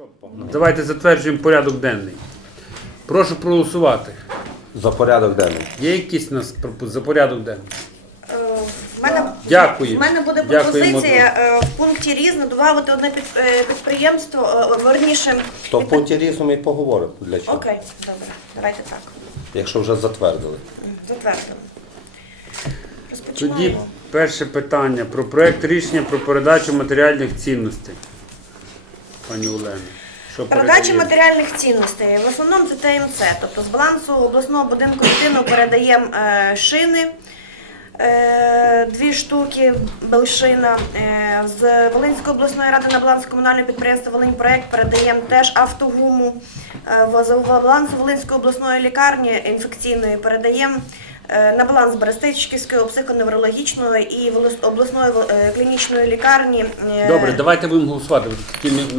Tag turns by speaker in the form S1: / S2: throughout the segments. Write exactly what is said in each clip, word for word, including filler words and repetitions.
S1: Давайте затверджуємо порядок денний. Прошу проголосувати.
S2: За порядок денний.
S1: Є якісь у нас пропо- за порядок денний?
S3: Е, В мене,
S1: Дякую.
S3: в мене буде
S1: Дякуємо.
S3: пропозиція е, в пункті різне додати одне під- е, підприємство, е, верніше.
S2: То в
S3: підпри-
S2: пункті різному і поговоримо. Для чого?
S3: Окей, добре, давайте так.
S2: Якщо вже затвердили.
S3: Затвердимо.
S1: Тоді
S3: Розпочинаємо.
S1: перше питання про проект рішення про передачу матеріальних цінностей. Пані Олено. Що
S3: Передача
S1: передаємо?
S3: матеріальних цінностей. В основному це Т М С, тобто з балансу обласного будинку дитину передаємо е, шини, е, дві штуки, белшина. Е, з Волинської обласної ради на баланс комунального підприємства «Волиньпроект» передаємо теж автогуму. Е, в, в баланс Волинської обласної лікарні інфекційної передаємо е, на баланс Берестичківської психоневрологічної і волос- обласної е, клінічної лікарні. е,
S1: Добре, давайте будемо голосувати. Ви такі не-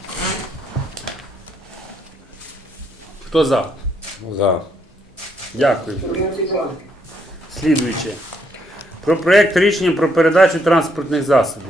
S1: Хто за?
S2: За.
S1: Дякую. Слідуюче. Про проект рішення про передачу транспортних засобів.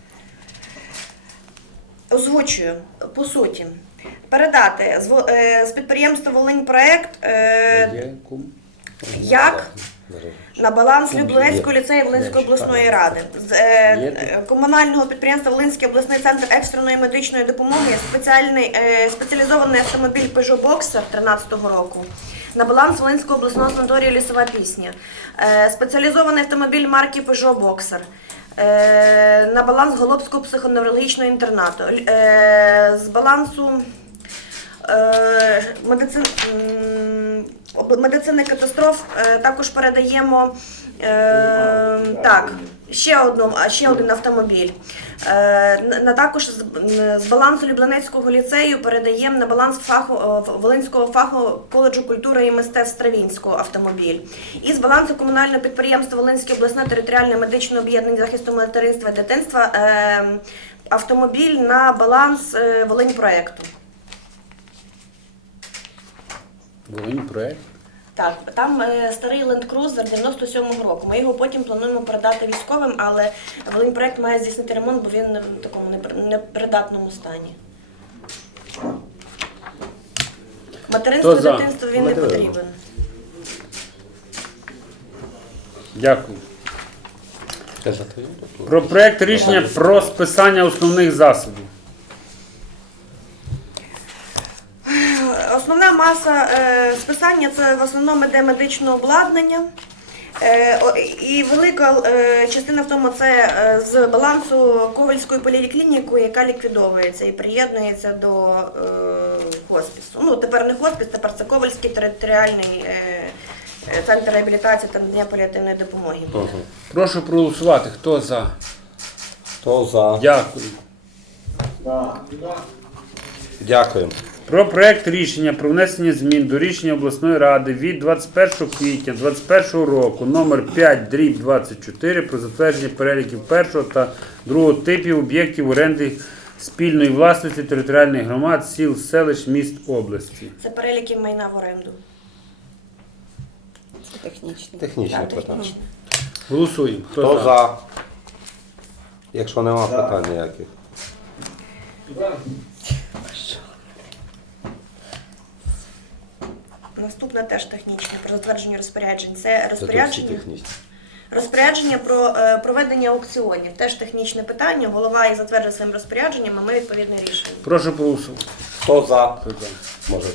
S3: Озвучую, по суті. Передати з, Во- е, з підприємства «Волиньпроект» е,
S1: Є кум?
S3: як
S2: Зараз.
S3: на баланс Люблинецького ліцею Волинської обласної ради. З е, комунального підприємства Волинський обласний центр екстреної медичної допомоги спеціальний, е, спеціалізований автомобіль Peugeot Boxer тринадцятого року. На баланс Волинського обласного санаторію «Лісова пісня». Е, спеціалізований автомобіль марки Peugeot Boxer. Е, на баланс Голобського психоневрологічного інтернату. Е, з балансу е, медицин, м, об- медицини катастроф е, також передаємо е, так, ще, одну, а ще один автомобіль. Е, на- на також з, м, з балансу Люблинецького ліцею передаємо на баланс фаху, е, Волинського фаху коледжу культури і мистецтв Стравінського автомобіль. І з балансу комунального підприємства Волинське обласне територіальне медичне об'єднання захисту материнства і дитинства е, автомобіль на баланс е, Волиньпроекту.
S1: Волинь проект.
S3: Так, там е, старий Land Cruiser дев'яносто сьомого року. Ми його потім плануємо передати військовим, але Волиньпроект має здійснити ремонт, бо він в такому непри- непридатному стані. Материнство
S1: Хто за?
S3: дитинство він не потрібен.
S1: Дякую.
S2: Ти за твою?
S1: Про проект рішення про списання основних засобів.
S3: Основна маса е, списання це в основному іде медичне обладнання. Е, о- і велика е, частина в тому це е, з балансу Ковальської поліклініки, яка ліквідовується і приєднується до е, хоспісу. Ну, тепер не хоспіс, тепер це Ковальський територіальний е, е, центр реабілітації та надання паліативної допомоги.
S2: Угу.
S1: Прошу проголосувати. Хто за?
S2: Хто за?
S1: Дякую.
S2: Дякуємо.
S1: Про проект рішення про внесення змін до рішення обласної ради від двадцять першого квітня двадцять першого року номер п'ять дріб двадцять чотири про затвердження переліків першого та другого типів об'єктів оренди спільної власності територіальних громад, сіл, селищ, міст області.
S3: Це переліки майна в оренду.
S4: Це технічний.
S2: Технічне
S3: Так,
S2: питання.
S3: технічне.
S1: Голосуємо. Хто,
S2: Хто
S1: за?
S2: за? Якщо нема питань ніяких.
S3: Наступне теж технічне, про затвердження розпоряджень. Це
S2: Це тут всі
S3: розпорядження.
S2: технічні.
S3: Розпорядження про е, проведення аукціонів. Теж технічне питання. Голова і затверджує своїм розпорядженням, а ми відповідне рішення.
S1: Прошу проголосувати.
S2: Хто за?
S1: Хто за?
S2: Може.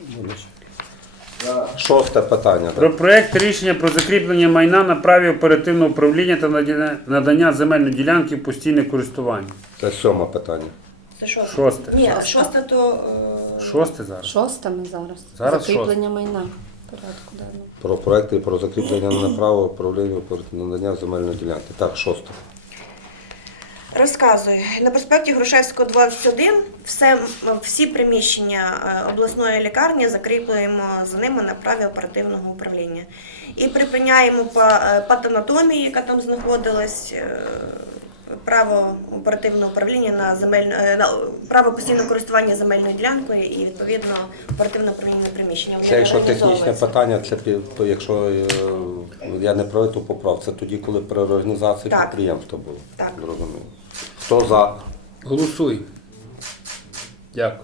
S2: Шосте питання.
S1: Про проект рішення про закріплення майна на праві оперативного управління та наділя- надання земельної ділянки в постійне користування.
S2: Це сьоме питання.
S3: Це що?
S1: Шосте.
S3: Ні,
S4: Шосте.
S3: шосте то. е,
S1: Шосте зараз.
S4: Шосте ми зараз.
S1: Зараз
S4: Закріплення майна в порядку денного.
S2: Про проекти про закріплення на право управління надання земельної ділянки. Так, шосте.
S3: Розказую. На проспекті Грушевського, двадцять один все, всі приміщення е, обласної лікарні закріплюємо за ними на праві оперативного управління. І припиняємо па- е, патанатомію, яка там знаходилась, е, право оперативного управління на земельну, е, на право постійного користування земельною ділянкою і відповідно оперативне управління приміщенням.
S2: Це якщо технічне питання, це пі- то якщо е, я не правий, то поправ. Це тоді, коли при організації
S3: Так.
S2: підприємства було.
S3: Так.
S2: Зрозуміло. Хто за?
S1: Голосуй. Дякую.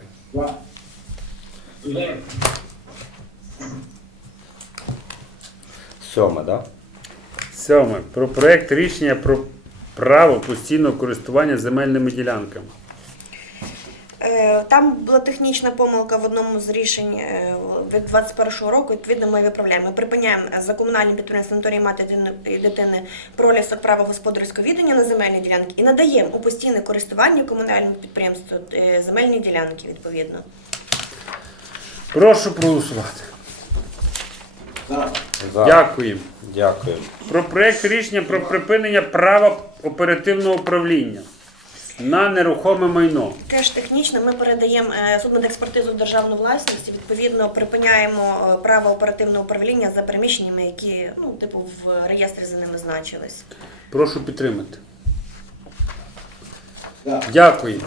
S2: Сьоме, да?
S1: Сьоме. Про проект рішення про право постійного користування земельними ділянками.
S3: Е, Там була технічна помилка в одному з рішень е, від двадцять першого року. Відповідно, ми виправляємо. Ми припиняємо за комунальним підприємством санаторії мати дитини- і дитини пролісок права господарського відання на земельні ділянки і надаємо у постійне користування комунальному підприємству е, земельні ділянки, відповідно.
S1: Прошу проголосувати.
S2: За.
S1: Дякую.
S2: Дякую.
S1: Про проект рішення про припинення права оперативного управління на нерухоме майно.
S3: Теж технічно ми передаємо е, судмедекспертизу в державну власність і відповідно припиняємо е, право оперативного управління за переміщеннями, які ну, типу, в реєстрі за ними значились.
S1: Прошу підтримати. Дякую.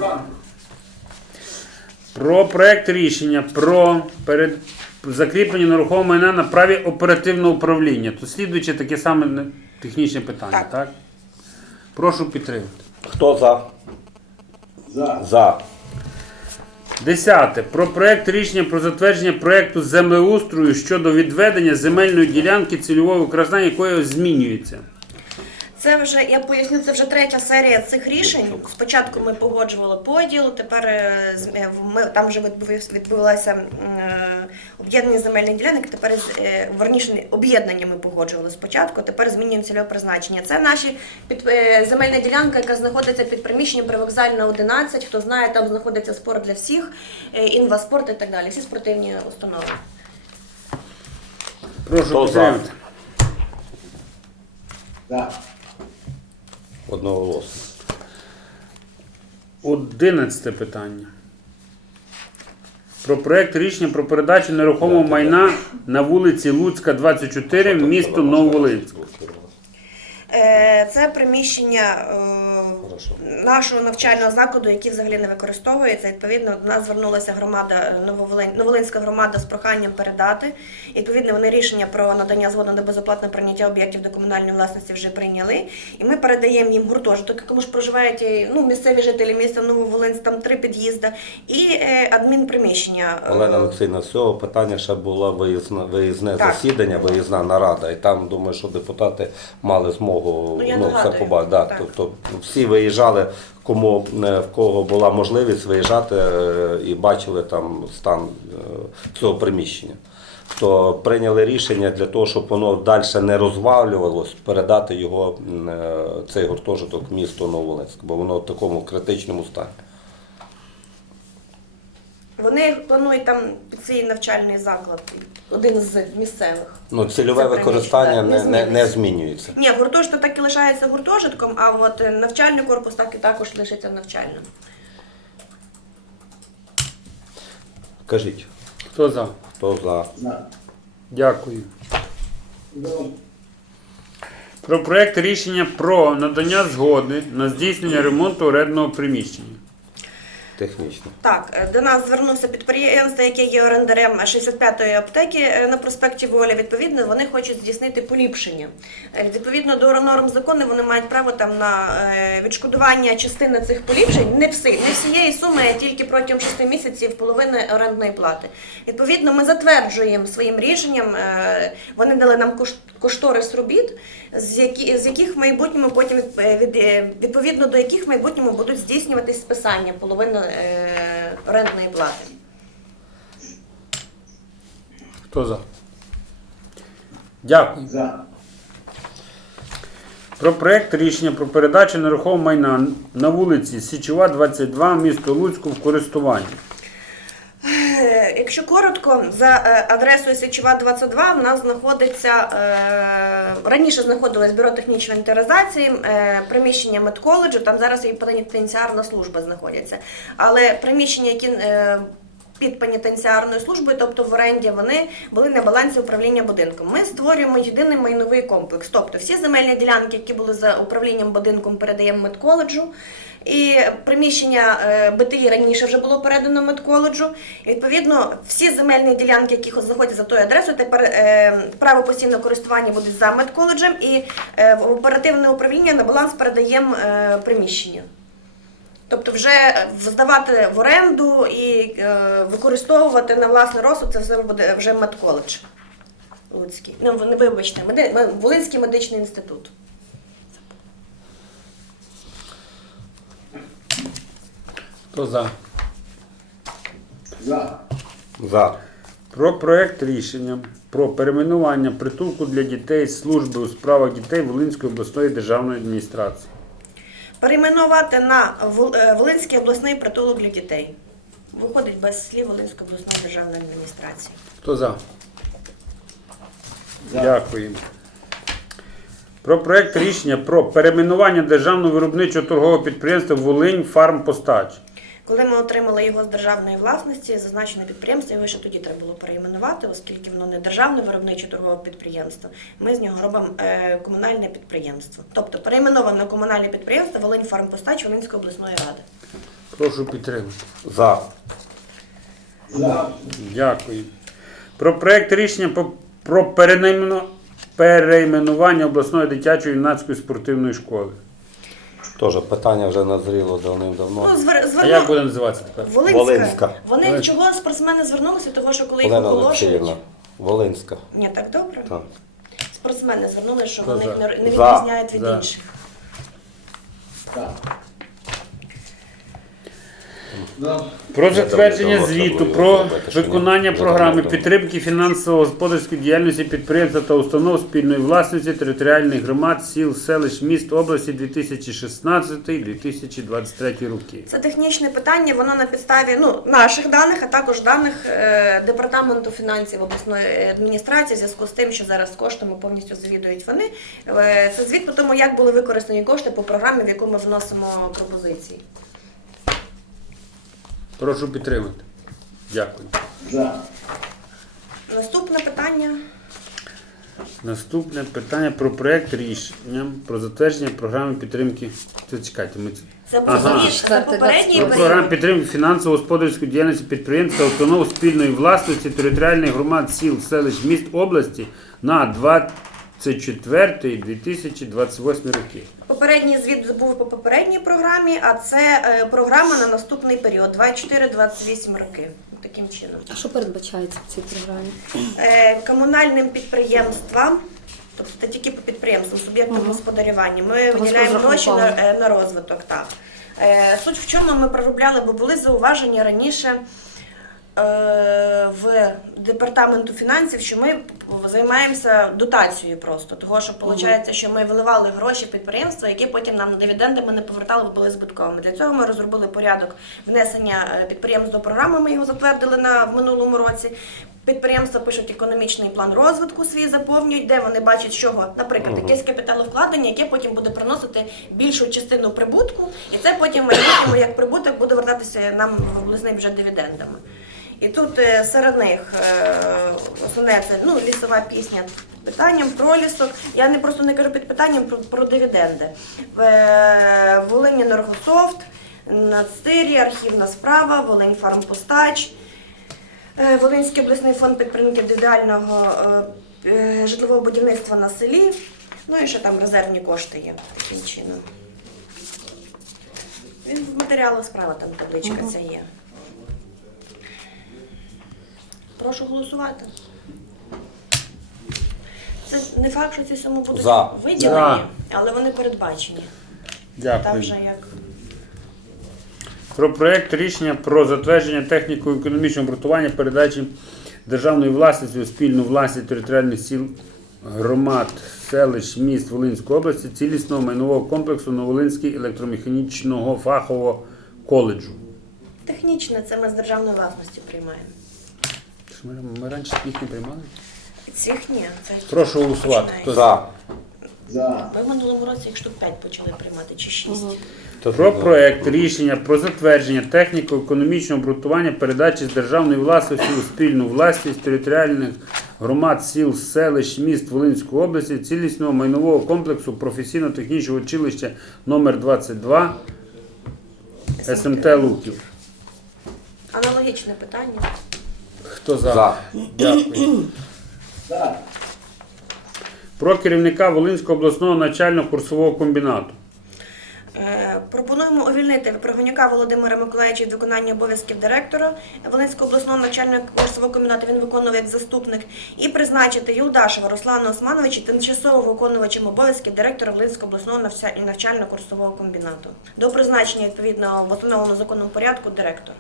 S1: Про проект рішення про перед... закріплення нерухомого майна на праві оперативного управління. Тут слідуючи таке саме не- технічне питання, так?
S3: Так.
S1: Прошу підтримати.
S2: Хто за? За. За.
S1: Десяте. Про проект рішення про затвердження проекту землеустрою щодо відведення земельної ділянки, цільового використання якої змінюється.
S3: Це вже, я поясню, це вже третя серія цих рішень. Спочатку ми погоджували поділ, тепер е, з- е, в- ми, там вже відбувився- відбулося е, об'єднання земельних ділянок, тепер з- е, верніше не- об'єднання ми погоджували спочатку, тепер змінюємо цільове призначення. Це наші під, е, земельна ділянка, яка знаходиться під приміщенням привокзальна одинадцять. Хто знає, там знаходиться спорт для всіх, е, інваспорт і так далі, всі спортивні установи.
S1: Прошу
S2: Хто за?
S1: підтримати.
S2: Одноголосно.
S1: Одинадцяте питання. Про проект рішення про передачу нерухомого майна на вулиці Луцька, двадцять чотири, в місто Нововолинськ.
S3: Е, Це приміщення
S2: Хорошо.
S3: е, нашого навчального закладу, який взагалі не використовується. Відповідно, до нас звернулася громада Нововолин... Новолинська громада з проханням передати. Відповідно, вони рішення про надання згоди на безоплатне прийняття об'єктів до комунальної власності вже прийняли. І ми передаємо їм гуртожиток, в якому ж проживають е, ну, місцеві жителі міста Нововолинськ, там три під'їзди, і е, адмінприміщення.
S2: Олена Олексійовна, з цього питання ще було виїзне, виїзне
S3: Так.
S2: засідання, виїзна нарада. І там, думаю, що депутати мали змогу
S3: Ну, я
S2: ну, все
S3: нагадую.
S2: побачити. Да,
S3: Так.
S2: тобто всі виїжджали, кому, е, в кого була можливість виїжджати е, і бачили там стан е, цього приміщення. То прийняли рішення для того, щоб воно далі не розвалювалось, передати його, е, цей гуртожиток місту Нововолинськ, бо воно в такому критичному стані.
S3: Вони планують там під свій навчальний заклад, один з місцевих.
S2: Ну, цільове
S3: Це
S2: використання
S3: приміщення,
S2: не,
S3: так,
S2: не,
S3: не
S2: не змінюється.
S3: Ні, гуртожиток так і лишається гуртожитком, а от е, навчальний корпус так і також лишиться навчальним.
S2: Кажіть,
S1: Хто за?
S2: хто за?
S1: Дякую. Про проект рішення про надання згоди на здійснення ремонту орендного приміщення.
S2: Технічно.
S3: Так, е, до нас звернувся підприємство, яке є орендарем шістдесят п'ятої аптеки е, на проспекті Волі. Відповідно, вони хочуть здійснити поліпшення. Е, Відповідно до норм закону, вони мають право там на е, відшкодування частини цих поліпшень, не всі, не всієї суми, а тільки протягом шести місяців половини орендної плати. Відповідно, ми затверджуємо своїм рішенням, е, вони дали нам кош- кошторис робіт, з, які, з яких в майбутньому потім від- е, від- е, відповідно до яких в майбутньому будуть здійснюватись списання половини е, орендної плати.
S1: Хто за? Дякую. Про проект рішення про передачу нерухомого майна на вулиці Січова, двадцять два, місто Луцьку в користування.
S3: Е, Якщо коротко, за е, адресою Січова двадцять два в нас знаходиться, е, раніше знаходилось бюро технічної інвентаризації, е, приміщення медколеджу, там зараз і пенітенціарна служба знаходяться. Але приміщення, які е, під пенітенціарною службою, тобто в оренді, вони були на балансі управління будинком. Ми створюємо єдиний майновий комплекс, тобто всі земельні ділянки, які були за управлінням будинком, передаємо медколеджу. І приміщення е, БТІ раніше вже було передано медколеджу. І, відповідно, всі земельні ділянки, які знаходяться за тою адресою, тепер е, право постійного користування буде за медколеджем, і е, в оперативне управління на баланс передаємо е, приміщення. Тобто вже здавати в оренду і е, використовувати на власний розсуд, це все буде вже медколедж Луцький. Ну, не вибачте, меди, Волинський медичний інститут.
S1: Хто за?
S5: За.
S2: За.
S1: Про проект рішення про перейменування притулку для дітей служби у справах дітей Волинської обласної державної адміністрації.
S3: Перейменувати на Вол- е, Волинський обласний притулок для дітей. Виходить без слів Волинської обласної державної адміністрації.
S1: Хто за?
S5: За.
S1: Дякую. Про проект рішення про перейменування державного виробничого торгового підприємства Волинь Фармпостач.
S3: Коли ми отримали його з державної власності, зазначене підприємство, його ще тоді треба було перейменувати, оскільки воно не державне виробниче торгове підприємство. Ми з нього робимо е, комунальне підприємство. Тобто перейменоване комунальне підприємство Волинь Фармпостач Волинської обласної ради.
S1: Прошу підтримати.
S2: За.
S5: За.
S1: Дякую. Про проект рішення по- про переймену- перейменування обласної дитячої юнацької спортивної школи.
S2: Теж питання вже назріло давним-давно.
S3: Ну, звер,
S1: А
S3: зверну...
S1: як буде називатися тепер?
S3: Волинська.
S2: Волинська.
S3: Вони
S1: Волинська.
S3: чого спортсмени звернулися? Того, що коли їх
S2: Олена
S3: оголошують.
S2: Олексіївна. Волинська.
S3: Ні, так добре.
S2: Так.
S3: Спортсмени звернулися, що
S1: Хто
S3: вони їх
S1: за?
S3: не, не
S2: За.
S3: відрізняють від
S1: За.
S3: інших.
S5: За. За.
S1: Про затвердження
S2: Це
S1: звіту
S2: було
S1: про
S2: зробити, що ні?
S1: виконання
S2: Вже
S1: програми
S2: давно.
S1: підтримки фінансово-господарської діяльності підприємств та установ спільної власності територіальних громад, сіл, селищ, міст області дві тисячі шістнадцятий - дві тисячі двадцять третій роки.
S3: Це технічне питання, воно на підставі ну, наших даних, а також даних е, Департаменту фінансів обласної адміністрації, в зв'язку з тим, що зараз коштами повністю завідують вони. Е, це звіт по тому, як були використані кошти по програмі, в яку ми вносимо пропозиції.
S1: Прошу підтримати. Дякую.
S5: За.
S3: Наступне питання.
S1: Наступне питання про проект рішення про затвердження програми підтримки. Це чекайте, ми це.
S3: Це
S1: Ага.
S3: позовіш, це попередній
S1: Про програму
S3: період.
S1: підтримки фінансово-господарської діяльності підприємств та установ спільної власності територіальних громад, сіл, селищ, міст області на двадцять четвертий - дві тисячі двадцять восьмий роки.
S3: Попередній звіт був по попередній програмі, а це е, програма на наступний період двадцять чотири - двадцять вісім роки. Таким чином.
S4: А що передбачається в цій програмі?
S3: Е, комунальним підприємствам, тобто це тільки по підприємствам, суб'єктам
S4: Ага.
S3: господарювання, ми
S4: Тобто
S3: виділяємо
S4: з
S3: гроші на,
S4: розрахунками.
S3: е, на розвиток. Так. Е, суть в чому ми проробляли, бо були зауваження раніше е, в департаменту фінансів, що ми займаємося дотацією просто. Того, що виходить, що ми виливали гроші в підприємства, які потім нам дивідендами не повертали, бо були збитковими. Для цього ми розробили порядок внесення е, підприємств до програми, ми його затвердили на, в минулому році. Підприємства пишуть економічний план розвитку свій, заповнюють, де вони бачать, що, наприклад, якесь капіталовкладення, яке потім буде приносити більшу частину прибутку, і це потім в майбутньому як прибуток буде вертатися нам в обласний бюджет дивідендами. І тут е, серед них е, основне це ну, лісова пісня під питанням, пролісок. Я не просто не кажу під питанням про, про дивіденди. В е, Волині Енергософт, Нацтирі, архівна справа, Волинь Фармпостач, е, Волинський обласний фонд підтримки індивідуального е, е, житлового будівництва на селі. Ну і ще там резервні кошти є таким чином. Він в матеріалах справи там табличка ця є. Прошу голосувати. Це не факт, що ці суми будуть
S2: За.
S3: виділені,
S1: За.
S3: але вони передбачені. Там
S1: Дякую.
S3: вже як.
S1: Про проект рішення про затвердження техніко-економічного обґрунтування передачі державної власності у спільну власність територіальних сіл, громад, селищ, міст Волинської області, цілісного майнового комплексу Нововолинський електромеханічного фахового коледжу.
S3: Технічне, це ми з державної власності приймаємо.
S1: Ми, ми раніше їх не приймали?
S3: Цих ні. Це
S1: Прошу голосувати. Хто
S2: За.
S5: За.
S3: Ми в минулому році їх штук п'ять почали приймати, чи шість.
S1: Про проект рішення про затвердження техніко-економічного обґрунтування передачі з державної власності у спільну власність територіальних громад, сіл, селищ, міст Волинської області, цілісного майнового комплексу професійно-технічного училища номер двадцять два ес ем те Луків.
S3: Аналогічне питання.
S1: Хто за?
S2: За.
S1: Дякую.
S5: За.
S1: Про керівника Волинського обласного навчально-курсового комбінату.
S3: Е, Пропонуємо увільнити Пригонюка Володимира Миколаївича від виконання обов'язків директора Волинського обласного навчального курсового комбінату, він виконував як заступник, і призначити Юлдашева Руслана Османовича тимчасово виконувачем обов'язків директора Волинського обласного навча- навчально-курсового комбінату до призначення відповідно в установленому законом порядку директора.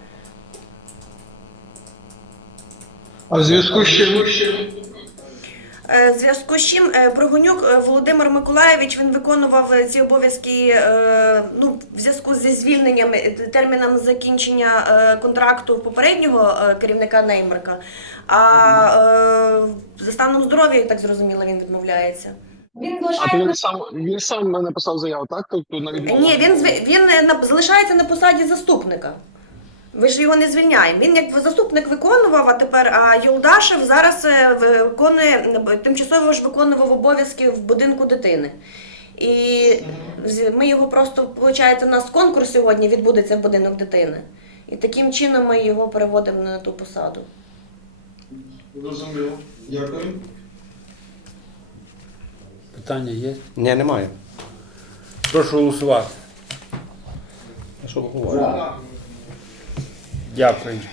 S5: А в зв'язку з чим?
S3: Е, В зв'язку з чим е, Прогонюк е, Володимир Миколаївич, він виконував е, ці обов'язки е, ну, в зв'язку зі звільненням, е, терміном закінчення е, контракту попереднього е, керівника Неймерка, а е, за станом здоров'я, я так зрозуміло, він відмовляється. Він
S6: А то він сам він сам написав заяву, так? Тобто на відмову?
S3: Ні, він, зв- він е, на- залишається на посаді заступника. Ви ж його не звільняємо. Він як заступник виконував, а тепер а Юлдашев зараз е, виконує, тимчасово ж виконував обов'язки в будинку дитини. І з- ми його просто, виходить, у нас конкурс сьогодні відбудеться в будинок дитини. І таким чином ми його переводимо на ту посаду.
S5: Зрозуміло. Дякую.
S1: Питання є?
S2: Ні, немає.
S1: Прошу голосувати.
S2: А що говорити?
S5: За.
S1: Дякую.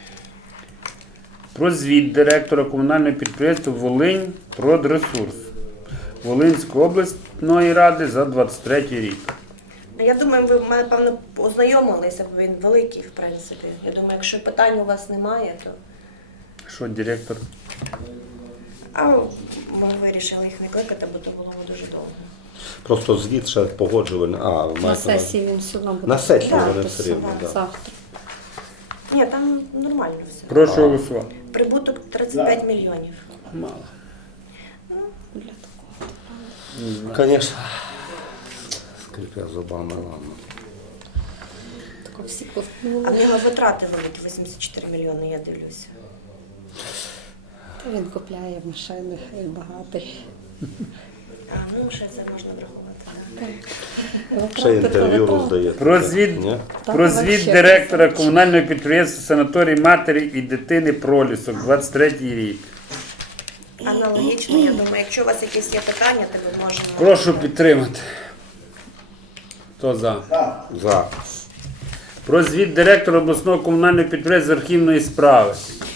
S1: Про звіт директора комунального підприємства Волинь Продресурс Волинської обласної ради за двадцять третій рік.
S3: Я думаю, ви, напевно, ознайомилися, бо він великий, в принципі. Я думаю, якщо питань у вас немає, то...
S1: Що директор?
S3: А ми вирішили їх не кликати, бо то було б дуже довго.
S2: Просто звіт ще погоджувальний. А, ви
S4: На
S2: маєте на увазі?
S4: сесії він все одно буде.
S2: На сесії
S3: Так,
S2: вони
S4: то
S2: все рівно,
S4: саме,
S2: так.
S4: завтра.
S3: Ні, там нормально все.
S1: Прошу голосувати.
S3: Прибуток тридцять п'ять мільйонів.
S1: Мало.
S4: Для такого.
S2: Звісно. Скрипя зубами, ладно.
S4: Тако всі
S3: А
S4: ковтнули.
S3: в нього витрати великі, вісімдесят чотири мільйони, я дивлюся.
S4: Та він купляє машини, як багатий.
S3: А, ну ще це можна врахувати. так.
S2: Ще інтерв'ю роздає.
S1: Про звіт,
S2: Ні?
S4: Так,
S1: про
S4: вообще
S1: звіт директора
S4: красавчик.
S1: комунального підприємства санаторій матері і дитини Пролісок двадцять третій рік.
S3: Аналогічно, я думаю, якщо у вас якісь є питання, то ми можемо...
S1: Прошу підтримати. Хто за?
S5: За.
S2: За.
S1: Про звіт директора обласного комунального підприємства з архівної справи.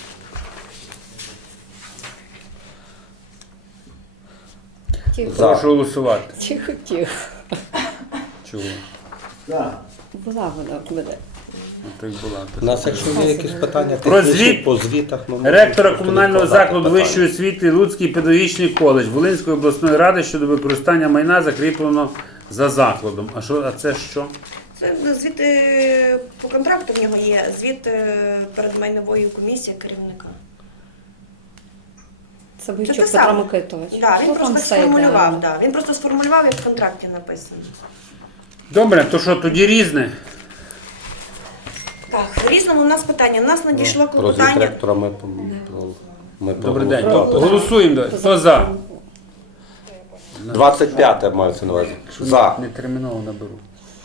S4: Тихо,
S2: За.
S1: Прошу голосувати.
S4: тихо, тихо.
S1: Чого?
S5: За.
S4: Була вона буде.
S1: Так була.
S2: У нас, якщо є якісь питання
S1: Про
S2: технічні
S1: звіт
S2: по звітах, ми можемо
S1: Ректора
S2: просто
S1: комунального
S2: відкладати
S1: закладу
S2: питання.
S1: вищої освіти Луцький педагогічний коледж Волинської обласної ради щодо використання майна, закріпленого за закладом. А що, а це що?
S3: Це звіт е, по контракту в нього є, звіт е, перед майновою комісією керівника.
S4: Це
S3: Це
S4: Бойчук
S3: те
S4: Петро
S3: саме.
S4: Микитович.
S3: Да, він
S4: Ну,
S3: просто
S4: там все йде.
S3: сформулював, да. Він просто сформулював, як в контракті написано.
S1: Добре, то що тоді різне?
S3: Так, в різному у нас питання. У нас надійшло
S2: Про звіт
S3: клопотання.
S2: ректора ми, ми
S1: Добрий день.
S2: проголосували.
S1: Голосуємо. давай. Хто за?
S2: двадцять п'яте мається на увазі. За.
S1: Не терміново наберу.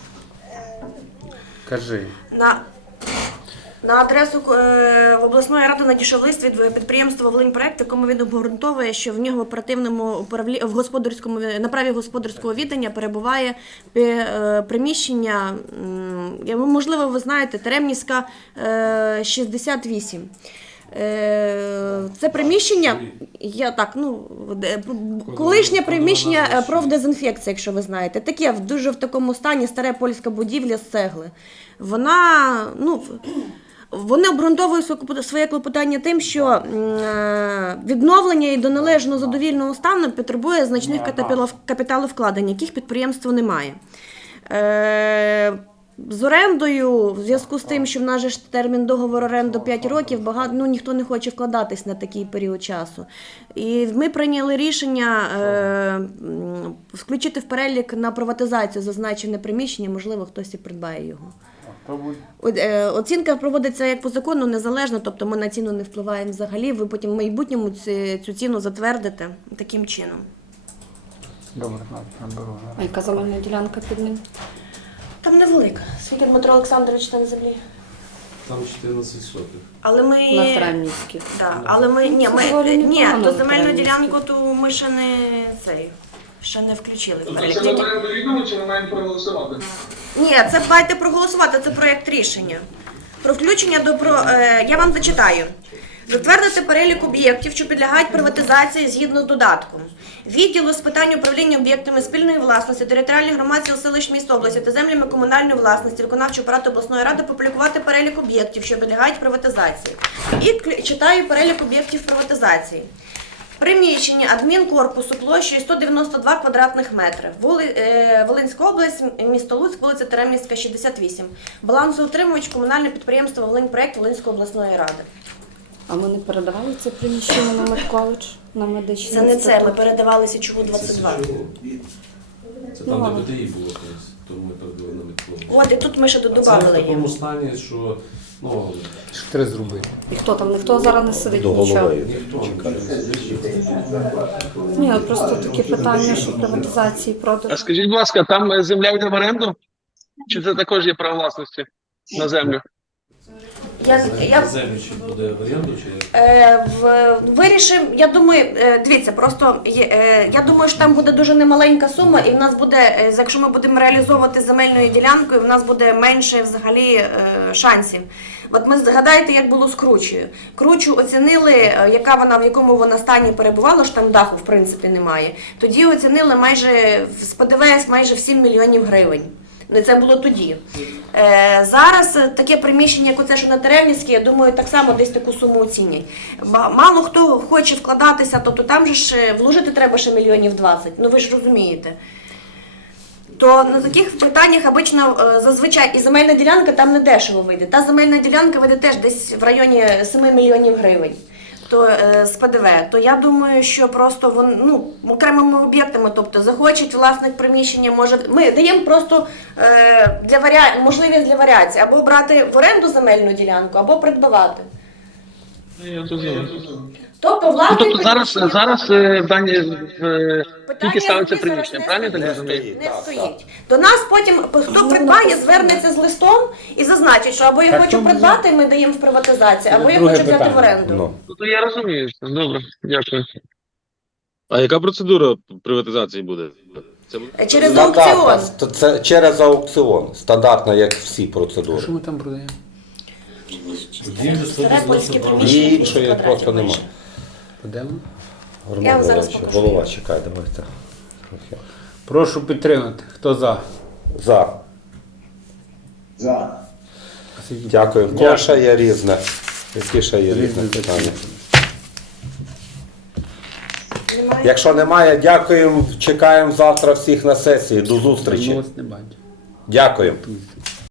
S1: Кажи.
S3: На, на адресу е, в обласної ради надійшов лист від підприємства «Волиньпроект», в якому він обґрунтовує, що в нього в оперативному управлі... в господарському на праві господарського віддання перебуває е, приміщення, м, я- можливо, ви знаєте, Теремнівська е, шістдесят вісім. Е, Це приміщення, я так, ну, де- колишнє приміщення е, профдезінфекції, якщо ви знаєте. Таке в дуже в такому стані старе польська будівля з цегли. Вона, ну, в- вони обґрунтовують своє- своє клопотання тим, що м, е, відновлення і до належного задовільного стану потребує значних капіталов- капіталовкладень, яких підприємство не має. Е, З орендою, в зв'язку з тим, що в нас же ж термін договору оренди п'ять років, багато, ну, ніхто не хоче вкладатись на такий період часу. І ми прийняли рішення е, м, включити в перелік на приватизацію зазначене приміщення, можливо, хтось і придбає його. От, е, Оцінка проводиться як по закону незалежно, тобто ми на ціну не впливаємо взагалі, ви потім в майбутньому цю, цю ціну затвердите таким чином.
S1: Добре, наберу.
S4: А яка земельна ділянка під ним?
S3: Там невелика. Скільки Дмитро Олександрович там землі?
S7: Там чотирнадцять сотих.
S3: Але ми...
S4: На Фремнівській.
S3: Да, але ми ні,
S4: Це
S3: ми
S4: доволі
S3: ні,
S4: непогано
S3: то
S4: на
S3: земельну
S4: Фремнівській.
S3: ділянку то ми ще не цей, ще не включили в перелік.
S6: Це ми
S3: Тільки-
S6: маємо відомо, чи ми маємо проголосувати?
S3: Ні, це давайте проголосувати, це проєкт рішення. Про включення до про е, я вам зачитаю. Затвердити перелік об'єктів, що підлягають приватизації згідно з додатком. Відділу з питань управління об'єктами спільної власності, територіальних громад сіл, селищ, міст області та землями комунальної власності, виконавчого апарату обласної ради опублікувати перелік об'єктів, що підлягають приватизації. І клю- читаю перелік об'єктів приватизації. Приміщення адмінкорпусу площею сто дев'яносто два квадратних метри. Воли, е, Волинська область, місто Луцьк, вулиця Теремівська, шістдесят вісім. Балансоутримувач комунальне підприємство «Волиньпроект» Волинської обласної ради.
S4: А ми не передавали це приміщення на медколедж, на медичний
S3: Це не це, ми
S4: інститут?
S3: передавали Січову двадцять два.
S7: Це
S4: Ну,
S7: там,
S4: ладно.
S7: де БТІ було колись, тому ми передали на медколедж.
S3: От, і тут ми ще
S7: А це в
S3: додавали їм.
S7: такому стані, що ну,
S1: Що треба зробити?
S4: І хто там? Ніхто зараз не сидить
S2: До
S4: нічого.
S2: голови.
S7: ніхто не сидить.
S4: Ні, от просто такі питання, що приватизації,
S6: А
S4: продажу.
S6: скажіть, будь ласка, там е, земля йде в оренду? Чи це також є право власності на землю?
S3: Я, я
S7: Землю чи буде в оренду, чи як?
S3: е, в, вирішив, я думаю, е, дивіться, просто є, е, я думаю, що там буде дуже немаленька сума, і в нас буде, е, якщо ми будемо реалізовувати земельною ділянкою, в нас буде менше взагалі е, шансів. От ми згадайте, як було з Кручею. Кручу оцінили, е, яка вона, в якому вона стані перебувала, що там даху в принципі немає. Тоді оцінили майже з ПДВ майже в сім мільйонів гривень. Ну, це було тоді. Е, зараз е, таке приміщення, як оце, що на Теремівській, я думаю, так само десь таку суму оцінять. Ба- Мало хто хоче вкладатися, тобто там же ж е, вложити треба ще мільйонів двадцять, ну ви ж розумієте. То на таких питаннях обично е, зазвичай і земельна ділянка там не дешево вийде. Та земельна ділянка вийде теж десь в районі сім мільйонів гривень. То е, з ПДВ, то я думаю, що просто вон, ну, окремими об'єктами, тобто захочуть власник приміщення, може, ми даємо просто е, для варіа... можливість для варіації, або брати в оренду земельну ділянку, або придбавати.
S6: Я розумію.
S3: Тобто,
S6: Ну,
S3: власник
S6: тобто зараз,
S3: приміщення-
S6: зараз е, в дані е,
S3: Питання
S6: тільки ставиться
S3: які зараз
S6: приміщення,
S3: не
S6: правильно я так
S3: стоїть.
S6: розумію?
S3: Не
S2: Так,
S3: стоїть. До нас потім хто придбає, звернеться з листом і зазначить, що або я
S1: Так,
S3: хочу
S1: тому
S3: придбати, ми даємо в приватизацію, або я
S1: друге
S3: хочу взяти в
S1: питання.
S3: оренду.
S2: Ну.
S6: Ну, то я розумію. Добре, дякую.
S8: А яка процедура приватизації буде? Це буде-
S3: Через
S2: Стандартна,
S3: аукціон.
S2: ст- це через аукціон. Стандартно, як всі процедури.
S1: Що ми там продаємо?
S7: Будівлю сто
S3: Старе польське
S7: дев'яносто два.
S3: приміщення.
S2: І іншої просто немає.
S1: Подемо?
S3: Я вам зараз
S2: Роман
S3: покажу.
S2: голова чекає, давайте. Трохи.
S1: Прошу підтримати. Хто за?
S2: За.
S5: За.
S1: А скільки?
S2: Дякую. В кого ще є різне? Які ще є різне
S1: Різне
S2: питання?
S3: Немає.
S2: Якщо немає, дякуємо. Чекаємо завтра всіх на сесії. До зустрічі.
S1: Ну, ось не бачу.
S2: Дякую.
S1: Тут.